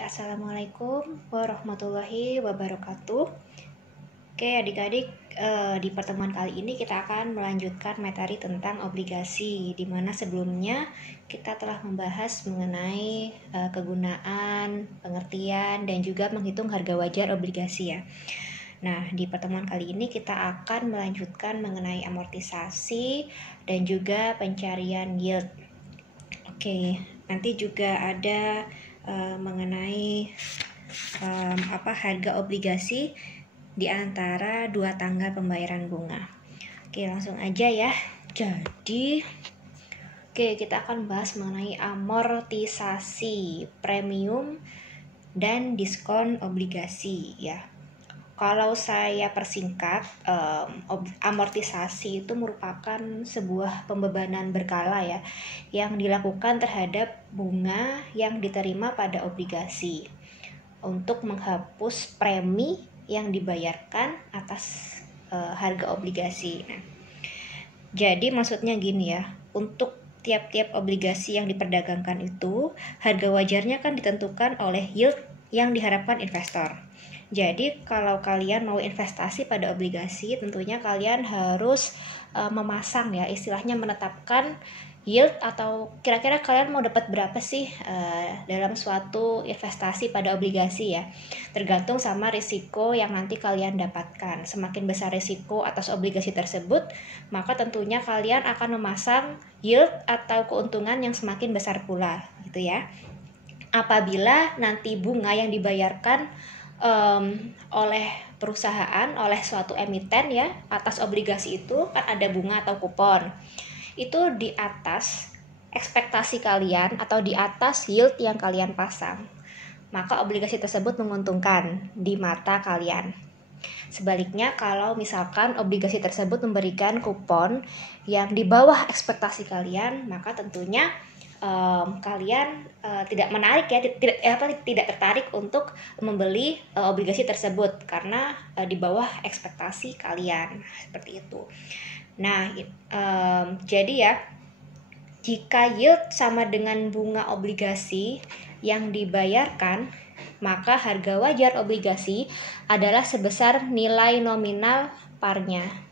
Assalamualaikum warahmatullahi wabarakatuh. Oke, adik-adik, di pertemuan kali ini kita akan melanjutkan materi tentang obligasi, di mana sebelumnya kita telah membahas mengenai kegunaan, pengertian, dan juga menghitung harga wajar obligasi ya. Nah, di pertemuan kali ini kita akan melanjutkan mengenai amortisasi dan juga pencarian yield. Oke, nanti juga ada mengenai harga obligasi di antara dua tanggal pembayaran bunga. Oke, langsung aja ya. Jadi, kita akan bahas mengenai amortisasi premium dan diskon obligasi ya. Kalau saya persingkat, amortisasi itu merupakan sebuah pembebanan berkala ya, yang dilakukan terhadap bunga yang diterima pada obligasi untuk menghapus premi yang dibayarkan atas harga obligasi. Nah, jadi maksudnya gini ya, untuk tiap-tiap obligasi yang diperdagangkan itu, harga wajarnya kan ditentukan oleh yield yang diharapkan investor. Jadi kalau kalian mau investasi pada obligasi, tentunya kalian harus memasang ya, istilahnya menetapkan yield atau kira-kira kalian mau dapat berapa sih dalam suatu investasi pada obligasi ya. Tergantung sama risiko yang nanti kalian dapatkan. Semakin besar risiko atas obligasi tersebut, maka tentunya kalian akan memasang yield atau keuntungan yang semakin besar pula gitu ya. Apabila nanti bunga yang dibayarkan oleh perusahaan, oleh suatu emiten ya, atas obligasi itu kan ada bunga atau kupon. Itu di atas ekspektasi kalian atau di atas yield yang kalian pasang, maka obligasi tersebut menguntungkan di mata kalian. Sebaliknya, kalau misalkan obligasi tersebut memberikan kupon yang di bawah ekspektasi kalian, maka tentunya kalian tidak menarik ya, tidak tertarik untuk membeli obligasi tersebut karena di bawah ekspektasi kalian, seperti itu. Nah, jadi ya, jika yield sama dengan bunga obligasi yang dibayarkan, maka harga wajar obligasi adalah sebesar nilai nominal parnya.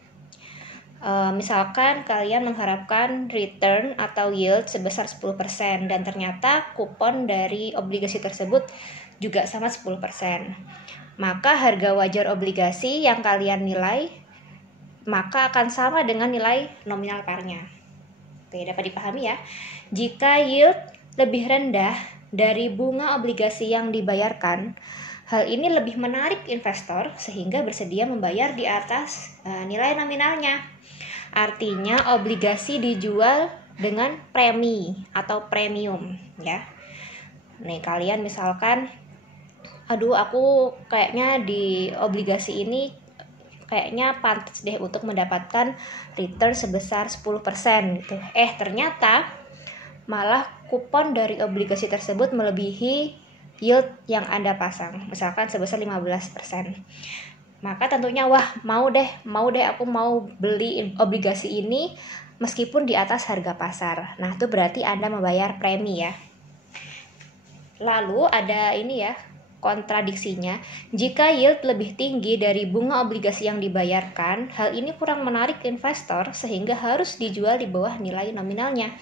Misalkan kalian mengharapkan return atau yield sebesar 10% dan ternyata kupon dari obligasi tersebut juga sama 10%. Maka harga wajar obligasi yang kalian nilai maka akan sama dengan nilai nominal parnya. Oke, dapat dipahami ya. Jika yield lebih rendah dari bunga obligasi yang dibayarkan, hal ini lebih menarik investor sehingga bersedia membayar di atas nilai nominalnya. Artinya obligasi dijual dengan premi atau premium ya. Nih kalian misalkan, aduh aku kayaknya di obligasi ini kayaknya pantas deh untuk mendapatkan return sebesar 10% gitu. Ternyata malah kupon dari obligasi tersebut melebihi yield yang Anda pasang, misalkan sebesar 15%. Maka tentunya mau deh aku mau beli obligasi ini meskipun di atas harga pasar. Nah, itu berarti Anda membayar premi ya. Lalu ada ini ya, kontradiksinya. Jika yield lebih tinggi dari bunga obligasi yang dibayarkan, hal ini kurang menarik investor sehingga harus dijual di bawah nilai nominalnya.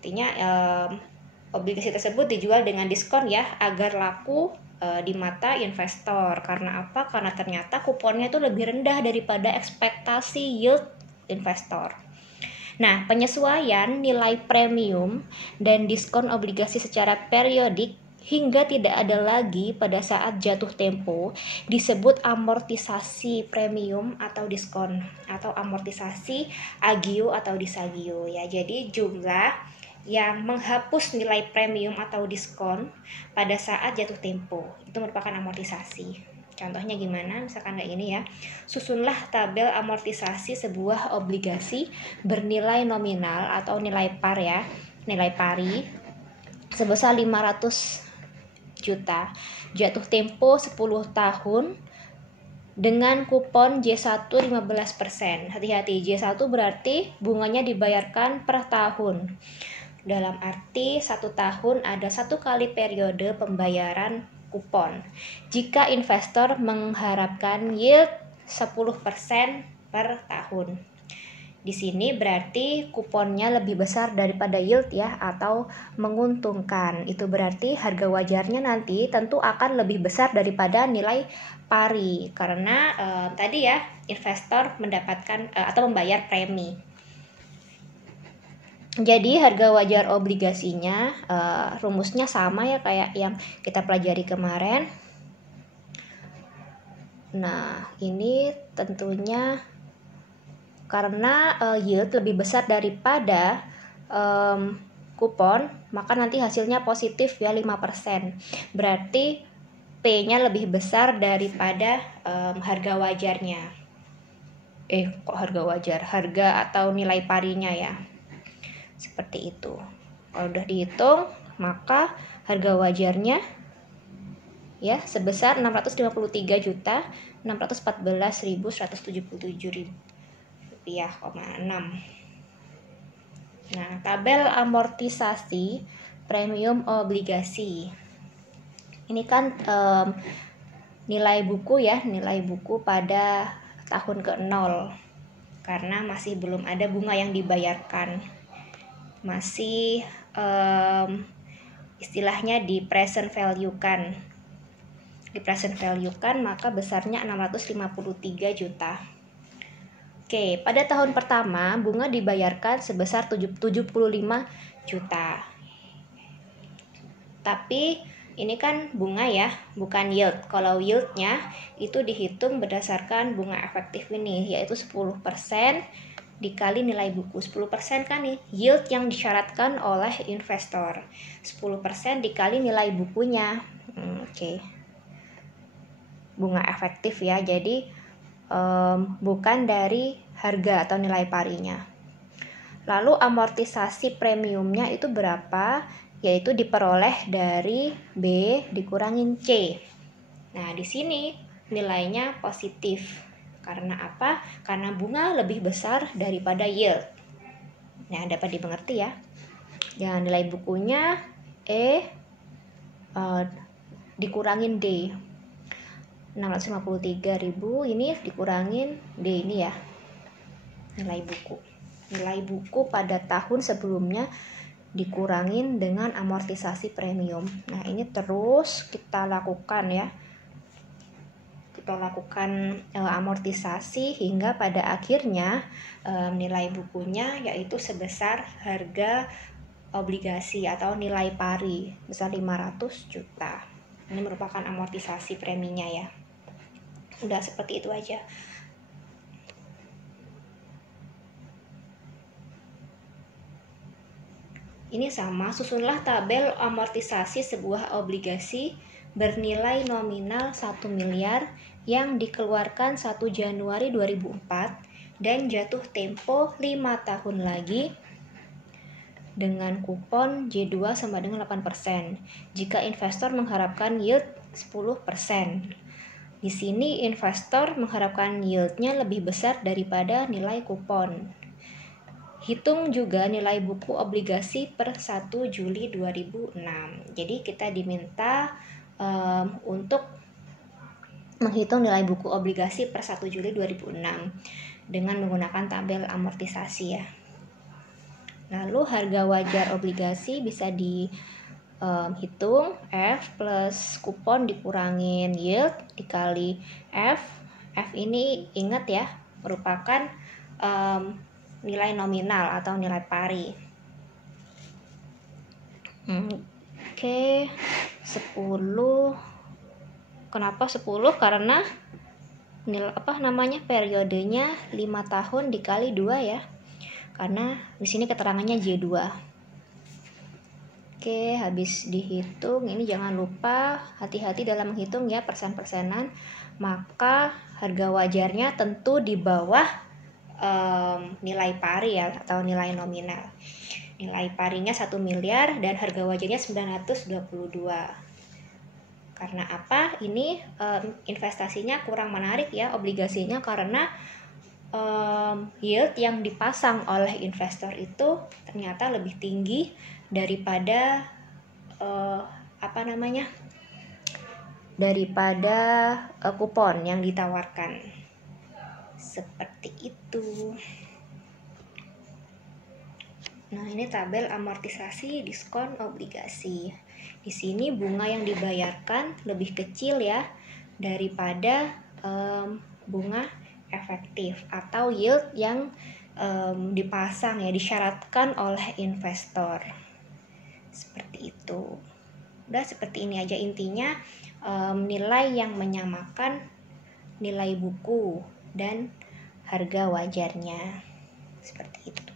Artinya obligasi tersebut dijual dengan diskon ya, agar laku di mata investor. Karena apa? Karena ternyata kuponnya itu lebih rendah daripada ekspektasi yield investor. Nah, penyesuaian nilai premium dan diskon obligasi secara periodik hingga tidak ada lagi pada saat jatuh tempo disebut amortisasi premium atau diskon, atau amortisasi agio atau disagio ya. Jadi jumlah yang menghapus nilai premium atau diskon pada saat jatuh tempo itu merupakan amortisasi. Contohnya gimana? Misalkan kayak ini ya. Susunlah tabel amortisasi sebuah obligasi bernilai nominal atau nilai par ya, nilai pari sebesar 500 juta. Jatuh tempo 10 tahun dengan kupon J1 15%. Hati-hati, J1 berarti bunganya dibayarkan per tahun. Dalam arti 1 tahun ada 1 kali periode pembayaran kupon. Jika investor mengharapkan yield 10% per tahun. Di sini berarti kuponnya lebih besar daripada yield ya, atau menguntungkan. Itu berarti harga wajarnya nanti tentu akan lebih besar daripada nilai pari, karena tadi ya investor mendapatkan atau membayar premi. Jadi harga wajar obligasinya rumusnya sama ya kayak yang kita pelajari kemarin. Nah, ini tentunya karena yield lebih besar daripada kupon, maka nanti hasilnya positif ya 5%. Berarti P-nya lebih besar daripada harga wajarnya. Kok harga wajar? Harga atau nilai parinya ya. Seperti itu. Kalau udah dihitung, maka harga wajarnya ya sebesar 633.614.177 rupiah,6. Nah, tabel amortisasi premium obligasi. Ini kan nilai buku ya, nilai buku pada tahun ke-0, karena masih belum ada bunga yang dibayarkan. Masih istilahnya di present value kan. Di present value kan, maka besarnya 653 juta. Oke, pada tahun pertama bunga dibayarkan sebesar 75 juta. Tapi ini kan bunga ya, bukan yield. Kalau yieldnya itu dihitung berdasarkan bunga efektif ini, yaitu 10% dikali nilai buku. 10% kan nih yield yang disyaratkan oleh investor. 10% dikali nilai bukunya. Oke. Bunga efektif ya, jadi bukan dari harga atau nilai parinya. Lalu amortisasi premiumnya itu berapa? Yaitu diperoleh dari B dikurangin C. Nah, di sini nilainya positif. Karena apa? Karena bunga lebih besar daripada yield. Nah, dapat dimengerti ya. Yang nilai bukunya E dikurangin D. 653.000 ini dikurangin D ini ya, nilai buku pada tahun sebelumnya dikurangin dengan amortisasi premium. Nah, ini terus kita lakukan ya, kita lakukan amortisasi hingga pada akhirnya nilai bukunya yaitu sebesar harga obligasi atau nilai pari besar 500 juta. Ini merupakan amortisasi preminya ya. Udah seperti itu aja. Ini sama, susunlah tabel amortisasi sebuah obligasi bernilai nominal 1 miliar yang dikeluarkan 1 Januari 2004 dan jatuh tempo 5 tahun lagi dengan kupon J2 sama dengan 8%. Jika investor mengharapkan yield 10%. Di sini investor mengharapkan yieldnya lebih besar daripada nilai kupon. Hitung juga nilai buku obligasi per 1 Juli 2006. Jadi kita diminta untuk menghitung nilai buku obligasi per 1 Juli 2006 dengan menggunakan tabel amortisasi ya. Lalu harga wajar obligasi bisa dihitung F plus kupon dikurangin yield dikali F. F ini ingat ya, merupakan nilai nominal atau nilai pari. Oke, 10. Kenapa 10? Karena periodenya 5 tahun dikali 2 ya. Karena di sini keterangannya J2. Oke, habis dihitung, ini jangan lupa hati-hati dalam menghitung ya persen-persenan. Maka harga wajarnya tentu di bawah nilai pari ya atau nilai nominal. Nilai parinya 1 miliar dan harga wajarnya 922. Karena apa? Ini investasinya kurang menarik ya obligasinya, karena yield yang dipasang oleh investor itu ternyata lebih tinggi daripada kupon yang ditawarkan. Seperti itu. Nah, ini tabel amortisasi diskon obligasi. Di sini bunga yang dibayarkan lebih kecil ya daripada bunga efektif atau yield yang dipasang ya, disyaratkan oleh investor. Seperti itu. Udah seperti ini aja intinya, nilai yang menyamakan nilai buku dan harga wajarnya. Seperti itu.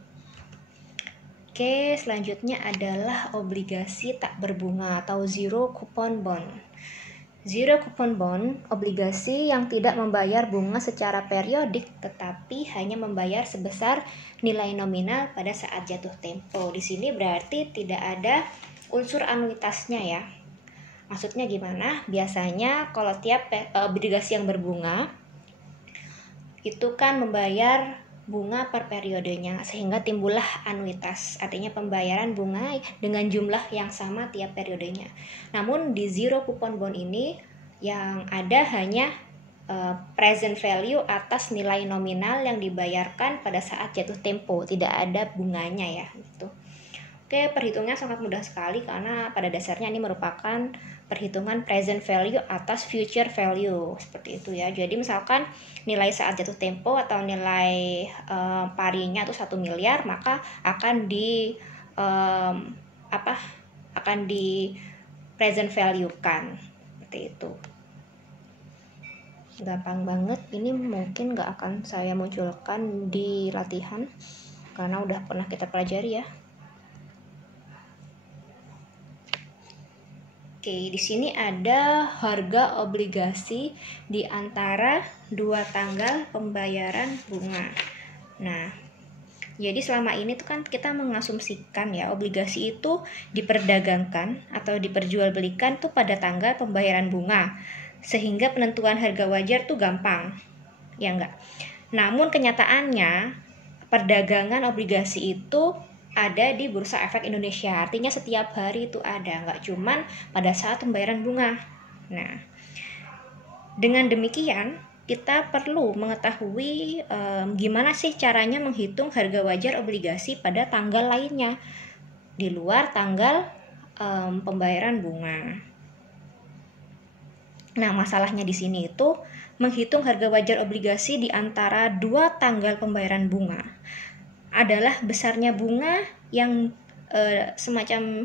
Oke, selanjutnya adalah obligasi tak berbunga atau zero coupon bond. Zero coupon bond, obligasi yang tidak membayar bunga secara periodik tetapi hanya membayar sebesar nilai nominal pada saat jatuh tempo. Di sini berarti tidak ada unsur anuitasnya ya. Maksudnya gimana? Biasanya kalau tiap obligasi yang berbunga itu kan membayar bunga per periodenya sehingga timbullah anuitas, artinya pembayaran bunga dengan jumlah yang sama tiap periodenya. Namun di zero coupon bond ini yang ada hanya present value atas nilai nominal yang dibayarkan pada saat jatuh tempo, tidak ada bunganya ya gitu. Oke, perhitungannya sangat mudah sekali karena pada dasarnya ini merupakan perhitungan present value atas future value, seperti itu ya. Jadi misalkan nilai saat jatuh tempo atau nilai parinya itu 1 miliar, maka akan di present value kan, seperti itu. Gampang banget, ini mungkin gak akan saya munculkan di latihan karena udah pernah kita pelajari ya. Oke, di sini ada harga obligasi di antara dua tanggal pembayaran bunga. Nah, jadi selama ini tuh kan kita mengasumsikan ya obligasi itu diperdagangkan atau diperjualbelikan tuh pada tanggal pembayaran bunga, sehingga penentuan harga wajar tuh gampang, ya enggak? Namun kenyataannya perdagangan obligasi itu ada di Bursa Efek Indonesia, artinya setiap hari itu ada, nggak cuman pada saat pembayaran bunga. Nah, dengan demikian kita perlu mengetahui gimana sih caranya menghitung harga wajar obligasi pada tanggal lainnya di luar tanggal pembayaran bunga. Nah, masalahnya di sini itu menghitung harga wajar obligasi di antara dua tanggal pembayaran bunga adalah besarnya bunga yang semacam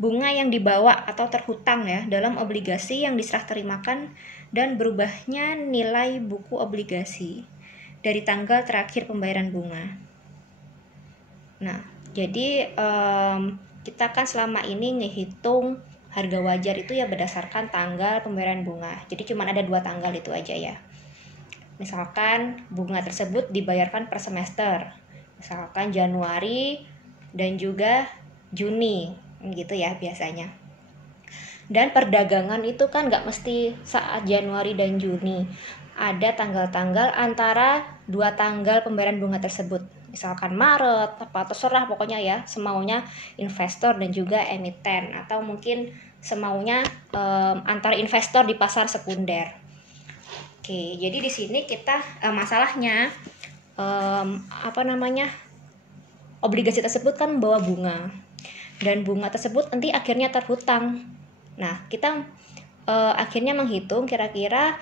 bunga yang dibawa atau terhutang ya dalam obligasi yang diserah terimakan dan berubahnya nilai buku obligasi dari tanggal terakhir pembayaran bunga. Nah, jadi kita kan selama ini ngehitung harga wajar itu ya berdasarkan tanggal pembayaran bunga. Jadi cuma ada 2 tanggal itu aja ya. Misalkan bunga tersebut dibayarkan per semester. Misalkan Januari dan juga Juni gitu ya biasanya. Dan perdagangan itu kan nggak mesti saat Januari dan Juni, ada tanggal-tanggal antara 2 tanggal pembayaran bunga tersebut, misalkan Maret apa terserah pokoknya ya, semaunya investor dan juga emiten, atau mungkin semaunya antara investor di pasar sekunder. Oke, jadi di sini kita masalahnya obligasi tersebut kan membawa bunga dan bunga tersebut nanti akhirnya terhutang. Nah, kita akhirnya menghitung kira-kira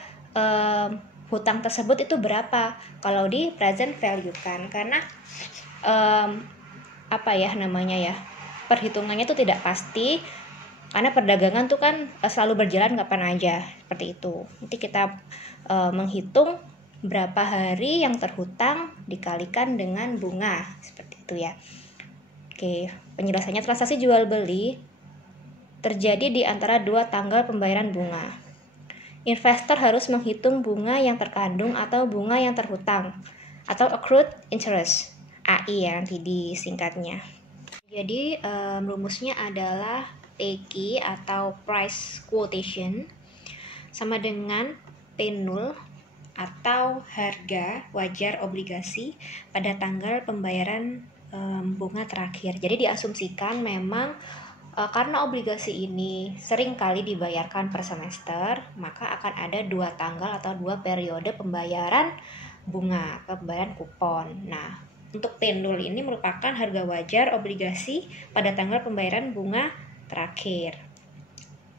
hutang tersebut itu berapa kalau di present value kan, karena perhitungannya itu tidak pasti karena perdagangan tuh kan selalu berjalan kapan aja, seperti itu. Nanti kita menghitung berapa hari yang terhutang dikalikan dengan bunga, seperti itu ya. Oke, penjelasannya transaksi jual beli terjadi di antara 2 tanggal pembayaran bunga. Investor harus menghitung bunga yang terkandung atau bunga yang terhutang atau accrued interest, AI ya nanti disingkatnya. Jadi rumusnya adalah PQ atau price quotation sama dengan P0 atau harga wajar obligasi pada tanggal pembayaran bunga terakhir. Jadi diasumsikan memang karena obligasi ini sering kali dibayarkan per semester, maka akan ada 2 tanggal atau 2 periode pembayaran bunga, pembayaran kupon. Nah, untuk P0 ini merupakan harga wajar obligasi pada tanggal pembayaran bunga terakhir.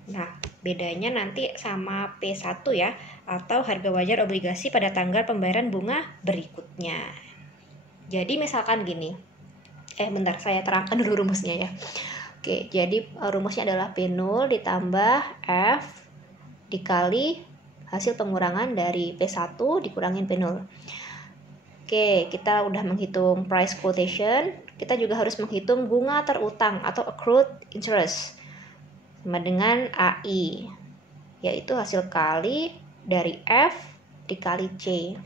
Nah, bedanya nanti sama P1 ya, atau harga wajar obligasi pada tanggal pembayaran bunga berikutnya. Jadi misalkan gini, bentar saya terangkan dulu rumusnya ya. Oke, jadi rumusnya adalah P0 ditambah F dikali hasil pengurangan dari P1 dikurangin P0. Oke, kita udah menghitung price quotation, kita juga harus menghitung bunga terutang atau accrued interest sama dengan AI, yaitu hasil kali dari F dikali C.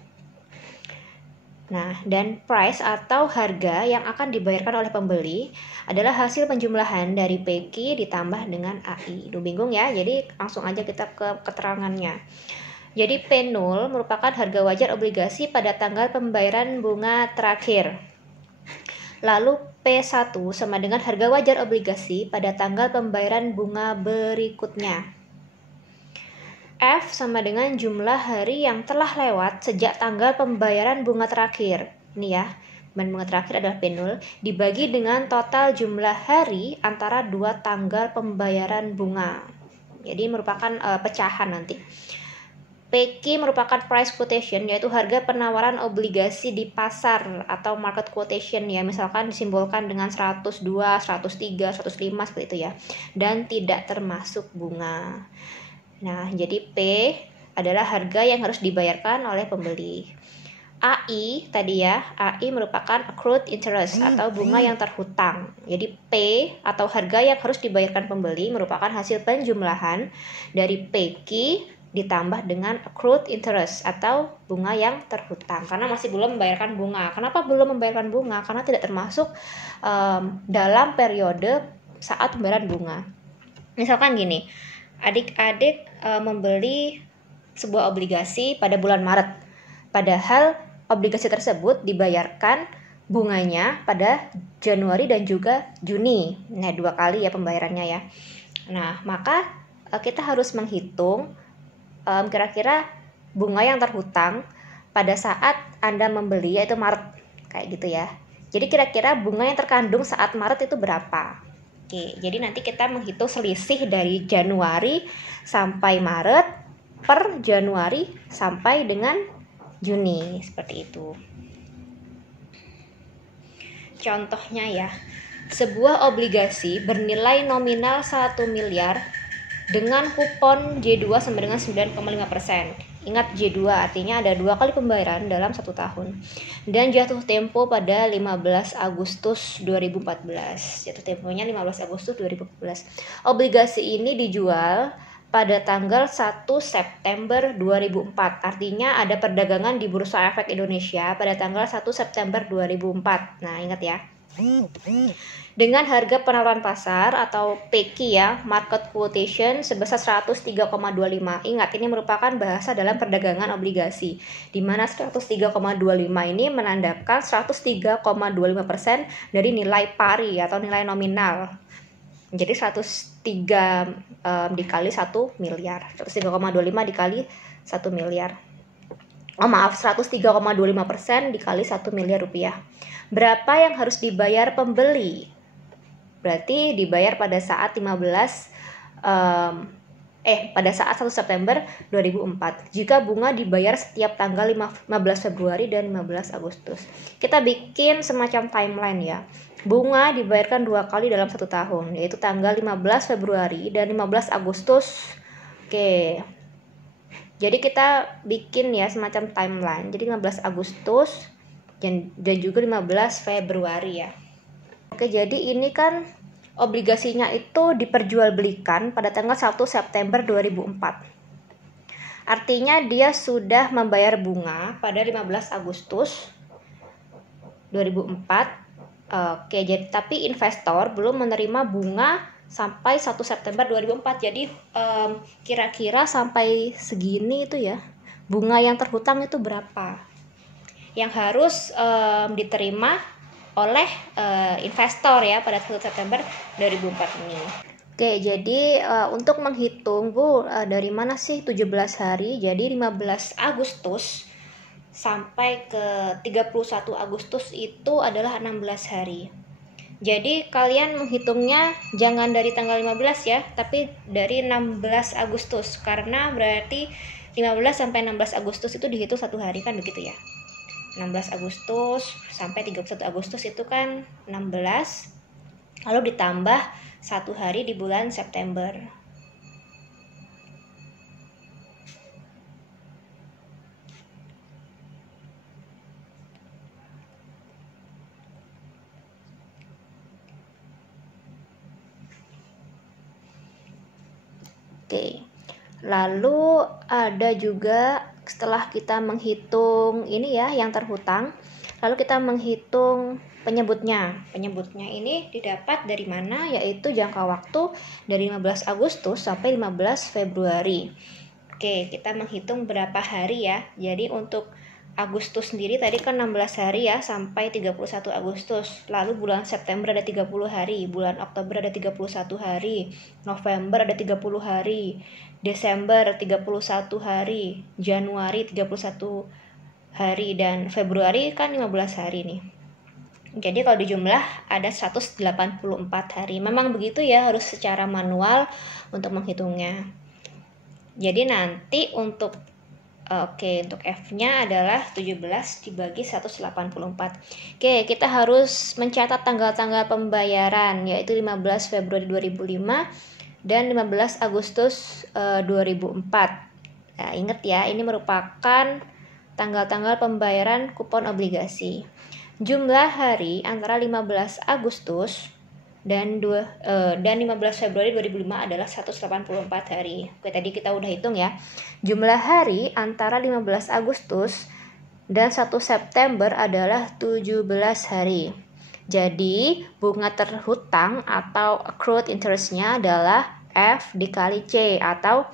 Nah, dan price atau harga yang akan dibayarkan oleh pembeli adalah hasil penjumlahan dari PQ ditambah dengan AI. Duh, bingung ya, jadi langsung aja kita ke keterangannya. Jadi P0 merupakan harga wajar obligasi pada tanggal pembayaran bunga terakhir. Lalu P1 sama dengan harga wajar obligasi pada tanggal pembayaran bunga berikutnya. F sama dengan jumlah hari yang telah lewat sejak tanggal pembayaran bunga terakhir. Ini ya, bunga terakhir adalah P0 dibagi dengan total jumlah hari antara 2 tanggal pembayaran bunga. Jadi merupakan pecahan nanti. PQ merupakan price quotation, yaitu harga penawaran obligasi di pasar atau market quotation ya, misalkan disimbolkan dengan 102, 103, 105 seperti itu ya, dan tidak termasuk bunga. Nah, jadi P adalah harga yang harus dibayarkan oleh pembeli. AI tadi ya, AI merupakan accrued interest atau bunga yang terhutang. Jadi P atau harga yang harus dibayarkan pembeli merupakan hasil penjumlahan dari PQ ditambah dengan accrued interest atau bunga yang terhutang. Karena masih belum membayarkan bunga. Kenapa belum membayarkan bunga? Karena tidak termasuk dalam periode saat pembayaran bunga. Misalkan gini, adik-adik membeli sebuah obligasi pada bulan Maret, padahal obligasi tersebut dibayarkan bunganya pada Januari dan juga Juni. Nah, 2 kali ya pembayarannya ya. Nah, maka kita harus menghitung kira-kira bunga yang terhutang pada saat Anda membeli, yaitu Maret, kayak gitu ya. Jadi kira-kira bunga yang terkandung saat Maret itu berapa? Oke, jadi nanti kita menghitung selisih dari Januari sampai Maret per Januari sampai dengan Juni, seperti itu. Contohnya ya, sebuah obligasi bernilai nominal 1 miliar dengan kupon J2 sama dengan 9,5%. Ingat J2 artinya ada 2 kali pembayaran dalam 1 tahun. Dan jatuh tempo pada 15 Agustus 2014. Jatuh temponya 15 Agustus 2014. Obligasi ini dijual pada tanggal 1 September 2004. Artinya ada perdagangan di Bursa Efek Indonesia pada tanggal 1 September 2004. Nah, ingat ya. Dengan harga penawaran pasar atau PQ ya, market quotation sebesar 103,25. Ingat, ini merupakan bahasa dalam perdagangan obligasi, di mana 103,25 ini menandakan 103,25% dari nilai pari atau nilai nominal. Jadi 103 dikali 1 miliar. 103,25 dikali 1 miliar. 103,25% dikali 1 miliar rupiah. Berapa yang harus dibayar pembeli? Berarti dibayar pada saat pada saat 1 September 2004. Jika bunga dibayar setiap tanggal 15 Februari dan 15 Agustus. Kita bikin semacam timeline ya. Bunga dibayarkan 2 kali dalam 1 tahun, yaitu tanggal 15 Februari dan 15 Agustus. Oke. Jadi kita bikin ya semacam timeline. Jadi 15 Agustus dan juga 15 Februari ya. Oke, jadi ini kan obligasinya itu diperjualbelikan pada tanggal 1 September 2004. Artinya dia sudah membayar bunga pada 15 Agustus 2004. Oke, jadi tapi investor belum menerima bunga sampai 1 September 2004. Jadi kira-kira sampai segini itu ya bunga yang terhutang itu berapa yang harus diterima oleh investor ya pada 1 September 2004 ini. Oke, jadi untuk menghitung Bu, dari mana sih 17 hari? Jadi 15 Agustus sampai ke 31 Agustus itu adalah 16 hari. Jadi kalian menghitungnya jangan dari tanggal 15 ya, tapi dari 16 Agustus karena berarti 15 sampai 16 Agustus itu dihitung 1 hari kan begitu ya. 16 Agustus sampai 31 Agustus itu kan 16, lalu ditambah 1 hari di bulan September. Oke, lalu ada juga setelah kita menghitung ini ya yang terhutang, lalu kita menghitung penyebutnya. Penyebutnya ini didapat dari mana? Yaitu jangka waktu dari 15 Agustus sampai 15 Februari. Oke, kita menghitung berapa hari ya. Jadi untuk Agustus sendiri tadi kan 16 hari ya sampai 31 Agustus. Lalu bulan September ada 30 hari, bulan Oktober ada 31 hari, November ada 30 hari, Desember 31 hari, Januari 31 hari, dan Februari kan 15 hari nih. Jadi kalau dijumlah ada 184 hari. Memang begitu ya, harus secara manual untuk menghitungnya. Jadi nanti untuk untuk F-nya adalah 17 dibagi 184. Oke, kita harus mencatat tanggal-tanggal pembayaran yaitu 15 Februari 2005 dan 15 Agustus 2004. Nah, ingat ya, ini merupakan tanggal-tanggal pembayaran kupon obligasi. Jumlah hari antara 15 Agustus dan 15 Februari 2005 adalah 184 hari. Oke, tadi kita udah hitung ya. Jumlah hari antara 15 Agustus dan 1 September adalah 17 hari. Jadi, bunga terhutang atau accrued interest-nya adalah F dikali C atau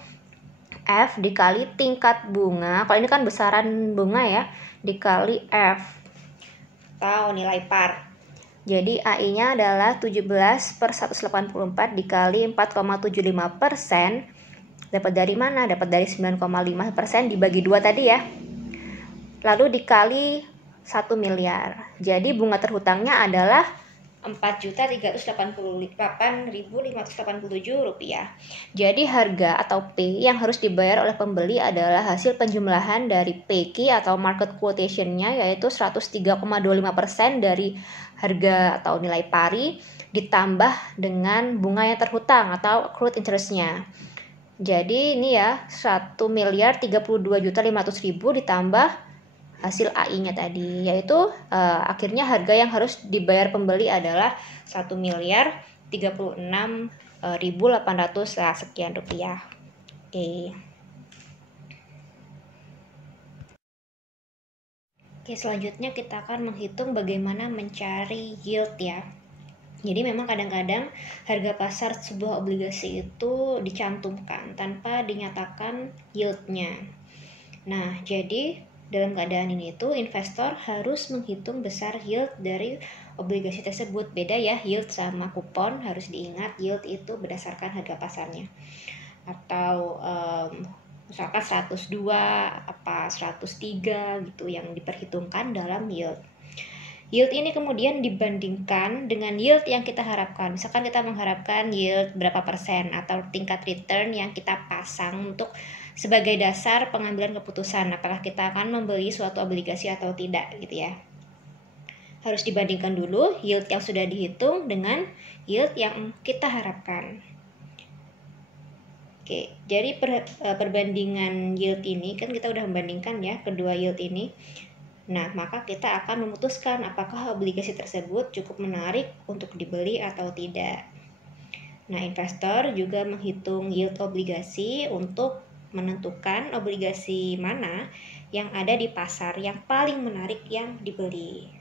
F dikali tingkat bunga. Kalau ini kan besaran bunga ya, dikali F atau nilai par. Jadi AI-nya adalah 17 per 184 dikali 4,75%. Dapat dari mana? Dapat dari 9,5% dibagi 2 tadi ya. Lalu dikali 1 miliar. Jadi bunga terhutangnya adalah 4.388.587 rupiah. Jadi harga atau P yang harus dibayar oleh pembeli adalah hasil penjumlahan dari PQ atau market quotation-nya, yaitu 103,25% dari harga atau nilai pari ditambah dengan bunga yang terhutang atau accrued interest-nya. Jadi ini ya 1.032.500.000 ditambah hasil AI-nya tadi, yaitu akhirnya harga yang harus dibayar pembeli adalah 1.036.800 sekian rupiah. Oke. Oke, selanjutnya kita akan menghitung bagaimana mencari yield ya. Jadi memang kadang-kadang harga pasar sebuah obligasi itu dicantumkan tanpa dinyatakan yieldnya. Nah, jadi dalam keadaan ini tuh investor harus menghitung besar yield dari obligasi tersebut. Beda ya, yield sama kupon, harus diingat yield itu berdasarkan harga pasarnya. Atau misalkan 102 apa 103 gitu yang diperhitungkan dalam yield. Yield ini kemudian dibandingkan dengan yield yang kita harapkan. Misalkan kita mengharapkan yield berapa persen atau tingkat return yang kita pasang untuk sebagai dasar pengambilan keputusan apakah kita akan membeli suatu obligasi atau tidak gitu ya. Harus dibandingkan dulu yield yang sudah dihitung dengan yield yang kita harapkan. Oke, jadi perbandingan yield ini kan kita udah membandingkan ya kedua yield ini. Nah, maka kita akan memutuskan apakah obligasi tersebut cukup menarik untuk dibeli atau tidak. Nah, investor juga menghitung yield obligasi untuk menentukan obligasi mana yang ada di pasar yang paling menarik yang dibeli.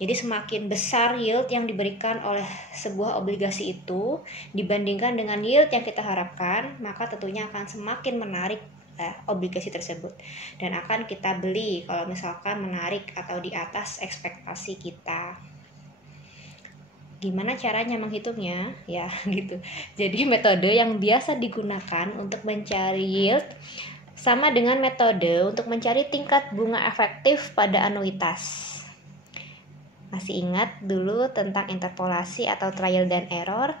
Jadi semakin besar yield yang diberikan oleh sebuah obligasi itu dibandingkan dengan yield yang kita harapkan, maka tentunya akan semakin menarik obligasi tersebut, dan akan kita beli kalau misalkan menarik atau di atas ekspektasi kita. Gimana caranya menghitungnya? Ya gitu. Jadi metode yang biasa digunakan untuk mencari yield sama dengan metode untuk mencari tingkat bunga efektif pada anuitas. Masih ingat dulu tentang interpolasi atau trial dan error?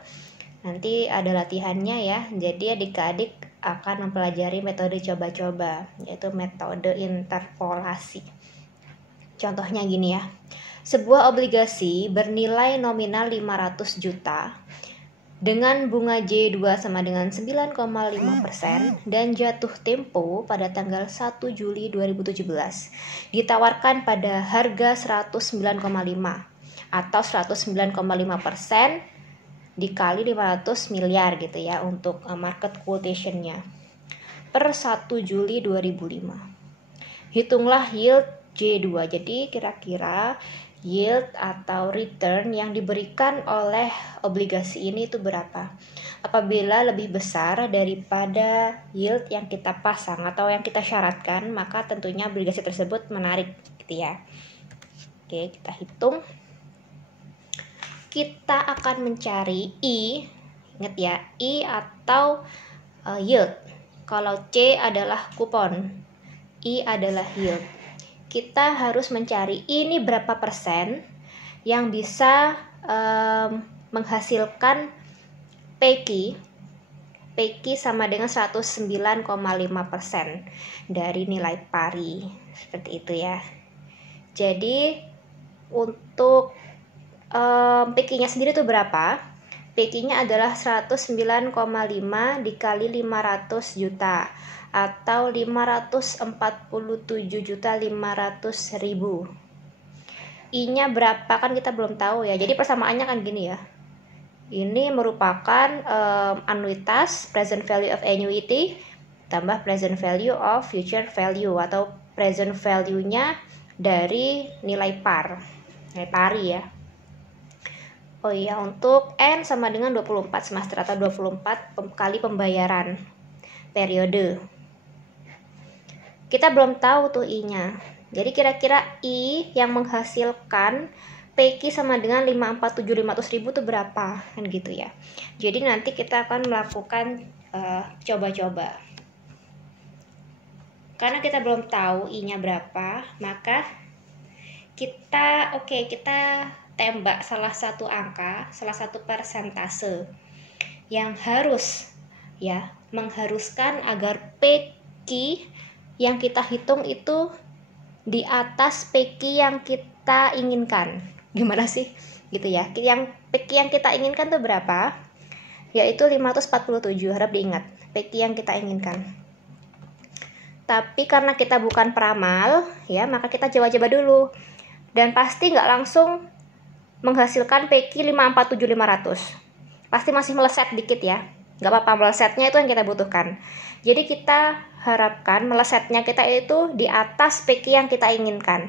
Nanti ada latihannya ya. Jadi adik-adik akan mempelajari metode coba-coba, yaitu metode interpolasi. Contohnya gini ya. Sebuah obligasi bernilai nominal 500 juta dengan bunga J2 sama dengan 9,5% dan jatuh tempo pada tanggal 1 Juli 2017. Ditawarkan pada harga 109,5 atau 109,5% dikali 500 miliar gitu ya untuk market quotation-nya per 1 Juli 2005. Hitunglah yield J2. Jadi kira-kira yield atau return yang diberikan oleh obligasi ini itu berapa. Apabila lebih besar daripada yield yang kita pasang atau yang kita syaratkan, maka tentunya obligasi tersebut menarik gitu ya. Oke, kita hitung. Kita akan mencari I, ingat ya, I atau yield. Kalau C adalah kupon, I adalah yield. Kita harus mencari ini berapa persen yang bisa menghasilkan PQ. PQ sama dengan 109,5% dari nilai pari. Seperti itu ya. Jadi untuk PQ-nya sendiri itu berapa? PQ-nya adalah 109,5 dikali 500 juta atau 547.500.000. I-nya berapa kan kita belum tahu ya. Jadi persamaannya kan gini ya. Ini merupakan anuitas present value of annuity tambah present value of future value atau present value-nya dari nilai par. Nilai pari ya. Oh iya, untuk N sama dengan 24 semester atau 24 kali pembayaran periode. Kita belum tahu tuh I-nya. Jadi kira-kira I yang menghasilkan PQ sama dengan 547.500.000 itu berapa? Kan gitu ya. Jadi nanti kita akan melakukan coba-coba. Karena kita belum tahu I-nya berapa, maka kita tembak salah satu angka, salah satu persentase yang harus ya mengharuskan agar PQ yang kita hitung itu di atas PQ yang kita inginkan. Gimana sih? Gitu ya. Yang PQ yang kita inginkan itu berapa? Yaitu 547, harap diingat. PQ yang kita inginkan. Tapi karena kita bukan peramal, ya, maka kita coba-coba dulu. Dan pasti nggak langsung menghasilkan PQ 547.500. Pasti masih meleset dikit ya. Nggak apa-apa, melesetnya itu yang kita butuhkan. Jadi kita harapkan melesetnya kita itu di atas PQ yang kita inginkan.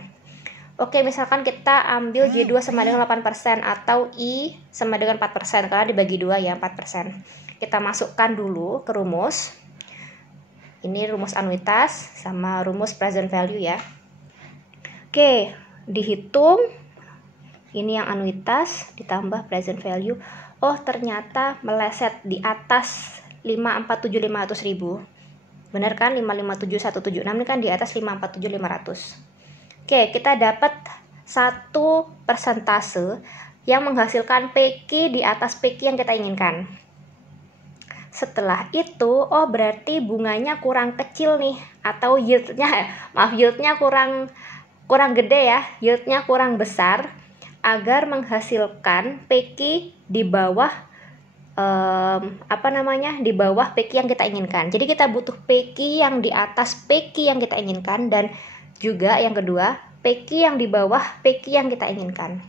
Oke, misalkan kita ambil J2 sama dengan 8% atau I sama dengan 4%, karena dibagi 2 ya 4%. Kita masukkan dulu ke rumus. Ini rumus anuitas sama rumus present value ya. Oke, dihitung. Ini yang anuitas ditambah present value. Oh, ternyata meleset di atas 547.500.000. Benar kan? 557.176 ini kan di atas 547.500. Oke, kita dapat satu persentase yang menghasilkan PQ di atas PQ yang kita inginkan. Setelah itu, oh berarti bunganya kurang kecil nih, atau yieldnya kurang gede ya, yieldnya kurang besar, agar menghasilkan PQ di bawah di bawah PQ yang kita inginkan. Jadi kita butuh PQ yang di atas PQ yang kita inginkan, dan juga yang kedua PQ yang di bawah PQ yang kita inginkan.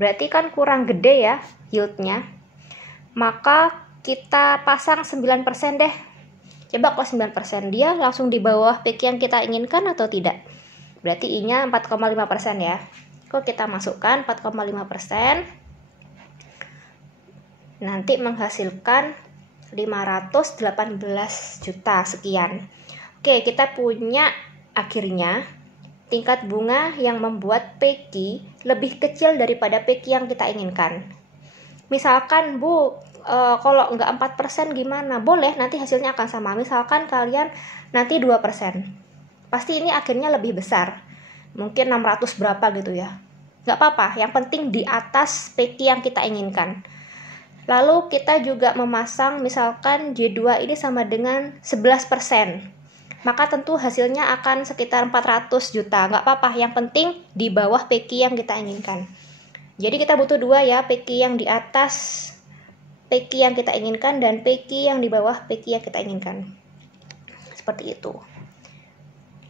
Berarti kan kurang gede ya yieldnya. Maka kita pasang 9% deh. Coba kalau 9% dia langsung di bawah PQ yang kita inginkan atau tidak? Berarti I-nya 4,5% ya. Kok kita masukkan 4,5%, nanti menghasilkan 518 juta sekian. Oke, kita punya akhirnya tingkat bunga yang membuat PQ lebih kecil daripada PQ yang kita inginkan. Misalkan Bu, kalau nggak 4% gimana? Boleh, nanti hasilnya akan sama. Misalkan kalian nanti 2%. Pasti ini akhirnya lebih besar. Mungkin 600 berapa gitu ya. Nggak apa-apa, yang penting di atas PQ yang kita inginkan. Lalu kita juga memasang misalkan J2 ini sama dengan 11%. Maka tentu hasilnya akan sekitar 400 juta. Nggak apa-apa, yang penting di bawah PQ yang kita inginkan. Jadi kita butuh dua ya, PQ yang di atas PQ yang kita inginkan dan PQ yang di bawah PQ yang kita inginkan. Seperti itu.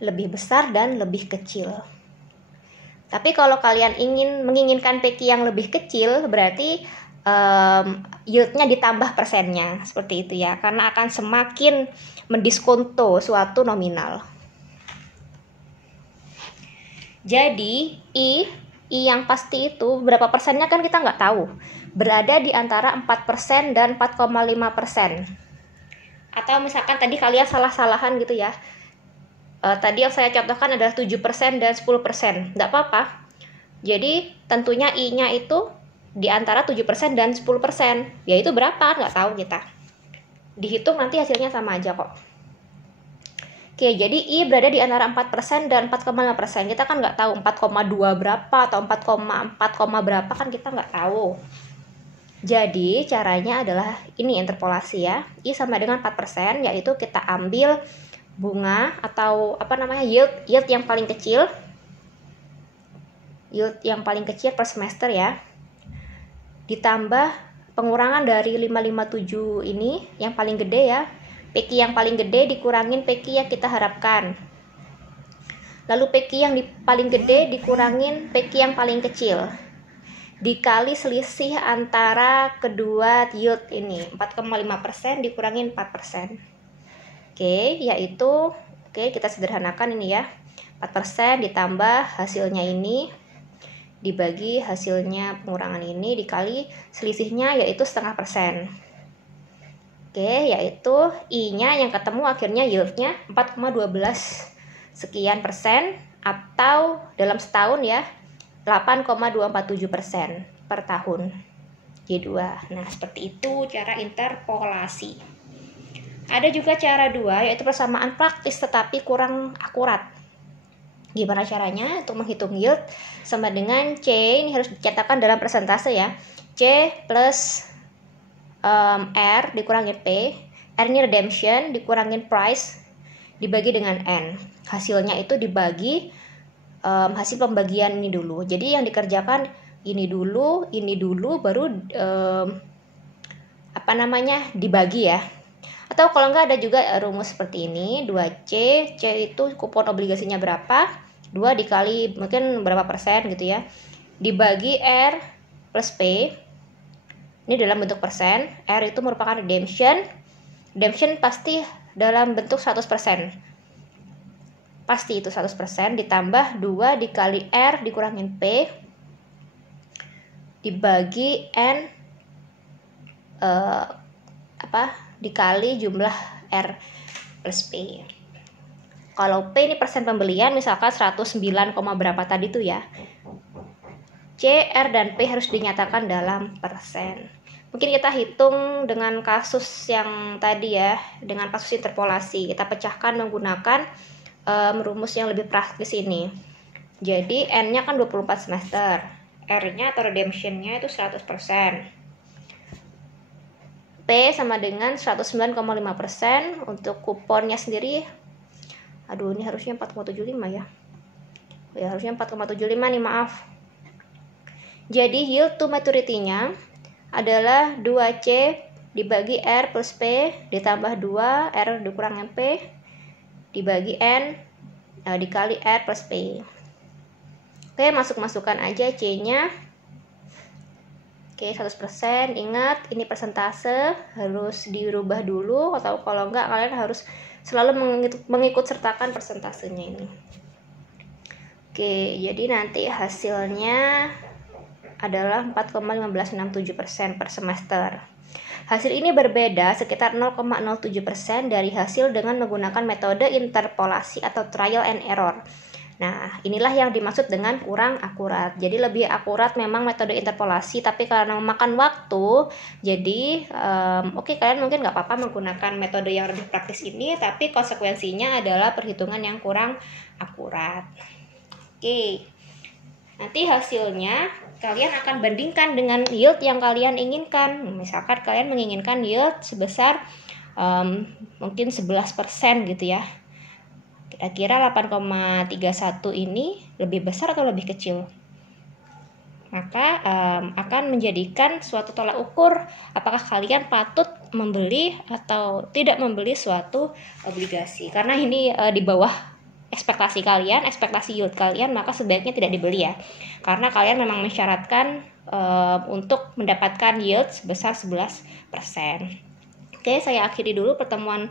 Lebih besar dan lebih kecil. Tapi kalau kalian menginginkan PQ yang lebih kecil, berarti yieldnya ditambah persennya, seperti itu ya, karena akan semakin mendiskonto suatu nominal. Jadi I yang pasti itu berapa persennya kan kita nggak tahu, berada di antara 4% dan 4,5%. Atau misalkan tadi kalian salah-salahan gitu ya, tadi yang saya contohkan adalah 7% dan 10%, nggak apa-apa. Jadi tentunya I-nya itu di antara 7% dan 10%, yaitu berapa nggak tahu kita. Dihitung nanti hasilnya sama aja kok. Oke, jadi I berada di antara 4% dan 4,5%. Kita kan nggak tahu 4,2 berapa atau 4,4, berapa kan kita nggak tahu. Jadi caranya adalah ini interpolasi ya. I sama dengan 4%, yaitu kita ambil bunga atau yield yang paling kecil. Yield yang paling kecil per semester ya. Ditambah pengurangan dari 557 ini yang paling gede ya, PQ yang paling gede dikurangin PQ yang kita harapkan, lalu PQ yang paling gede dikurangin PQ yang paling kecil, dikali selisih antara kedua yield ini, 4,5% dikurangin 4%. Oke, kita sederhanakan ini ya, 4% ditambah hasilnya ini dibagi hasilnya pengurangan ini dikali selisihnya, yaitu 0,5%. Yaitu I-nya yang ketemu akhirnya yieldnya 4,12 sekian persen, atau dalam setahun ya 8,247% per tahun J2. Nah, seperti itu cara interpolasi. Ada juga cara 2, yaitu persamaan praktis tetapi kurang akurat. Gimana caranya? Untuk menghitung yield sama dengan C, ini harus dicatatkan dalam persentase ya. C plus R dikurangin P, R ini redemption dikurangin price dibagi dengan N. Hasilnya itu dibagi hasil pembagian ini dulu. Jadi yang dikerjakan ini dulu baru dibagi ya. Atau kalau enggak ada juga rumus seperti ini, 2C, C itu kupon obligasinya berapa, 2 dikali mungkin berapa persen gitu ya, dibagi R plus P, ini dalam bentuk persen, R itu merupakan redemption pasti dalam bentuk 100%, pasti itu 100%, ditambah 2 dikali R dikurangin P, dibagi N, dikali jumlah R plus P. Kalau P ini persen pembelian, misalkan 109, berapa tadi tuh ya. C, R, dan P harus dinyatakan dalam persen. Mungkin kita hitung dengan kasus yang tadi ya, dengan kasus interpolasi. Kita pecahkan menggunakan rumus yang lebih praktis ini. Jadi N-nya kan 24 semester. R-nya atau redemption-nya itu 100%. P sama dengan 109,5%. Untuk kuponnya sendiri, ini harusnya 4,75 ya. Ya harusnya 4,75 nih, maaf. Jadi yield to maturity-nya adalah 2C dibagi R plus P ditambah 2 R dikurangin P dibagi N dikali R plus P. Oke, masukkan aja C-nya. Oke, 100%. Ingat, ini persentase harus dirubah dulu, atau kalau enggak kalian harus selalu mengikut sertakan persentasenya ini. Oke, jadi nanti hasilnya adalah 4,1567% per semester. Hasil ini berbeda sekitar 0,07% dari hasil dengan menggunakan metode interpolasi atau trial and error. Nah, inilah yang dimaksud dengan kurang akurat. Jadi lebih akurat memang metode interpolasi, tapi karena memakan waktu, jadi kalian mungkin nggak apa-apa menggunakan metode yang lebih praktis ini, tapi konsekuensinya adalah perhitungan yang kurang akurat. Nanti hasilnya kalian akan bandingkan dengan yield yang kalian inginkan. Misalkan kalian menginginkan yield sebesar mungkin 11% gitu ya. Kira-kira 8,31 ini lebih besar atau lebih kecil? Maka akan menjadikan suatu tolak ukur apakah kalian patut membeli atau tidak membeli suatu obligasi. Karena ini di bawah ekspektasi kalian, ekspektasi yield kalian, maka sebaiknya tidak dibeli ya. Karena kalian memang mensyaratkan untuk mendapatkan yield sebesar 11%. Oke, saya akhiri dulu pertemuan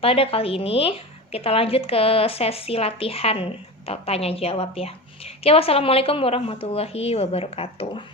pada kali ini. Kita lanjut ke sesi latihan atau tanya jawab ya. Oke, wassalamualaikum warahmatullahi wabarakatuh.